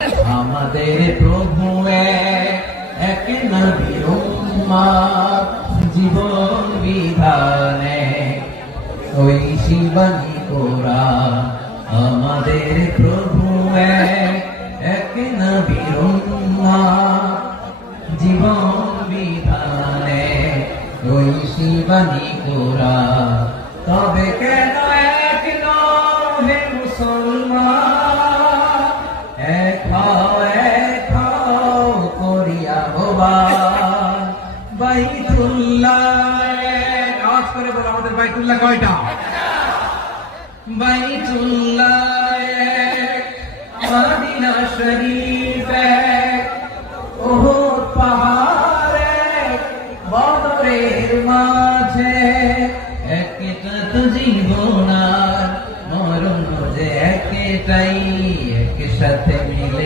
আমাদের প্রভু এক নবীর উম্মত, জীবন বিধানে ওই শিবানী কোরআন। আমাদের প্রভু এক নবীর উম্মত, জীবন বিধানে ওই শিবানী কোরআন। তবে কেন এক হে মুসলমান, এক হও করিয়া ভবান। বাইতুল্লাহ, আওয়াজ করে বলো আমাদের বাইতুল্লাহ কয়টা? বাইতুল্লাহ, মদিনা শরীফ